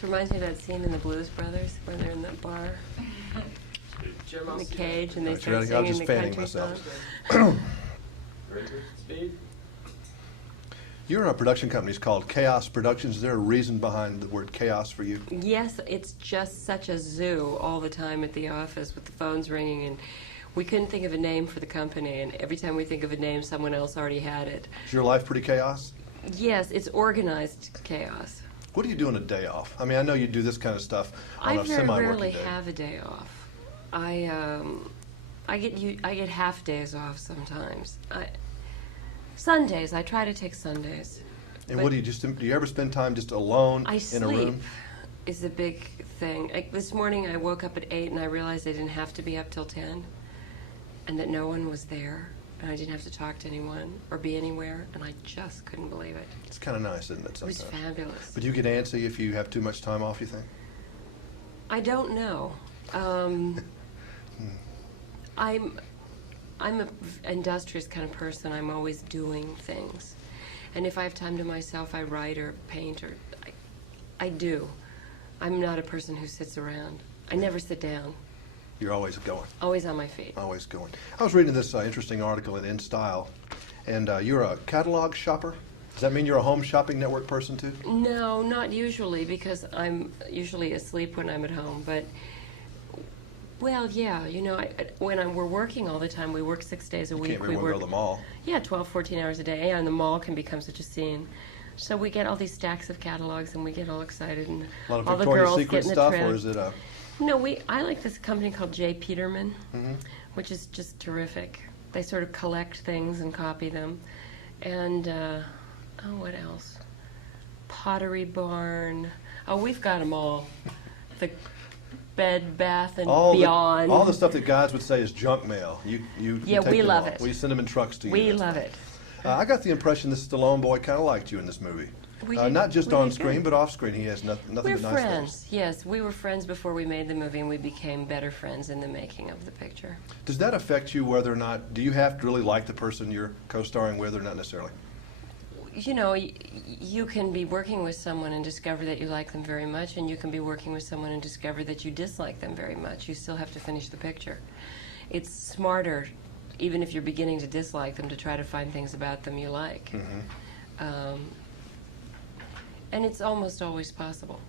This reminds me of that scene in the Blues Brothers where they're in that bar in the cage and they start I'm singing just the fanning country song. myself. Very good. Speed. You're in a production company called Chaos Productions. Is there a reason behind the word chaos for you? Yes, it's just such a zoo all the time at the office with the phones ringing, and we couldn't think of a name for the company, and every time we think of a name, someone else already had it. Is your life pretty chaos? Yes, it's organized chaos. What do you do on a day off? I mean, I know you do this kind of stuff on I a very semi-working rarely day. have a day off. I get half days off sometimes. Sundays, I try to take Sundays. And what do you ever spend time just alone I in sleep a room? is a big thing. Like this morning I woke up at 8 and I realized I didn't have to be up till 10 and that no one was there and I didn't have to talk to anyone or be anywhere, and I just couldn't believe it. It's kind of nice, isn't it, It sometimes? was fabulous. But you get antsy if you have too much time off, you think? I don't know. I'm an industrious kind of person. I'm always doing things. And if I have time to myself, I write or paint or I do. I'm not a person who sits around. I never sit down. You're always going. Always on my feet. Always going. I was reading this interesting article in InStyle, and you're a catalog shopper. Does that mean you're a home shopping network person too? No, not usually, because I'm usually asleep when I'm at home. But, well, yeah, you know, when we're working all the time, we work 6 days a You week. can't really we go work, to the mall. Yeah, 12, 14 hours a day, and the mall can become such a scene. So we get all these stacks of catalogs, and we get all excited, and A lot of all the Victoria's girls Secret get in the stuff, trend. or is it a... No, I like this company called J. Peterman, Mhm. which is just terrific. They sort of collect things and copy them. And, what else? Pottery Barn. Oh, we've got them all. The Bed, Bath, and Beyond. all the stuff that guys would say is junk mail. You Yeah, take we them love all. it. We send them in trucks to you. We That's love fine. it. I got the impression this Stallone boy kind of liked you in this movie. We did- Not just we on did screen, good. but off screen. He has nothing We're but nice friends. things. Yes, we were friends before we made the movie, and we became better friends in the making of the picture. Does that affect you whether or not, do you have to really like the person you're co-starring with or not necessarily? You know, you can be working with someone and discover that you like them very much, and you can be working with someone and discover that you dislike them very much. You still have to finish the picture. It's smarter, even if you're beginning to dislike them, to try to find things about them you like. And it's almost always possible.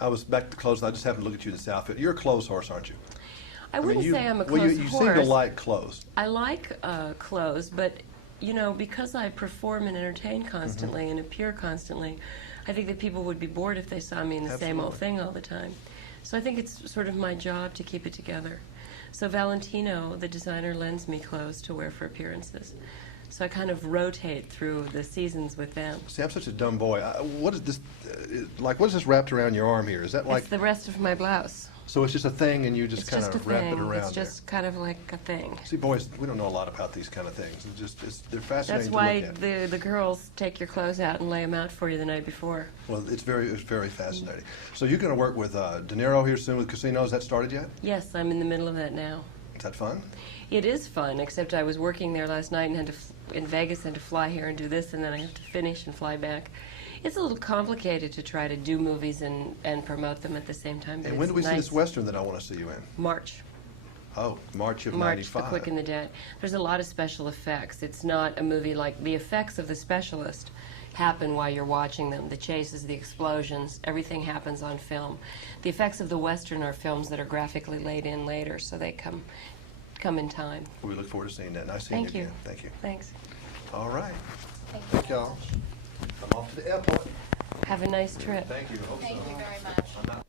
I was back to clothes, and I just happened to look at you in this outfit. You're a clothes horse, aren't you? I wouldn't say I'm a well, clothes you horse. seem to like clothes. I like clothes, but you know, because I perform and entertain constantly and appear constantly, I think that people would be bored if they saw me in the same old Absolutely. thing all the time. So I think it's sort of my job to keep it together. So Valentino, the designer, lends me clothes to wear for appearances. So I kind of rotate through the seasons with them. See, I'm such a dumb boy. What is this, what is this wrapped around your arm here? Is that like, It's the rest of my blouse. so it's just a thing and you just It's kind just a of wrap thing. it around It's just kind of like a thing. there? See, boys, we don't know a lot about these kind of things. They're fascinating That's why to look at. the girls take your clothes out and lay them out for you the night before. Well, it's very fascinating. So you're going to work with De Niro here soon with Casino. Has that started yet? Yes, I'm in the middle of that now. Is that fun? It is fun, except I was working there last night and had to in Vegas and to fly here and do this, and then I have to finish and fly back. It's a little complicated to try to do movies and promote them at the same time. But And when do we it's see nice. this Western that I want to see you in? March. Oh, March of March, 95. The Quick and the Dead. There's a lot of special effects. It's not a movie like the effects of The Specialist happen while you're watching them. The chases, the explosions, everything happens on film. The effects of the Western are films that are graphically laid in later, so they come in time. We look forward to seeing that. Nice seeing Thank you you. again. Thank you. Thanks. All right. Thank you. Thank y'all. I'm off to the airport. Have a nice trip. Thank you. Hope Thank so. you very much. I'm not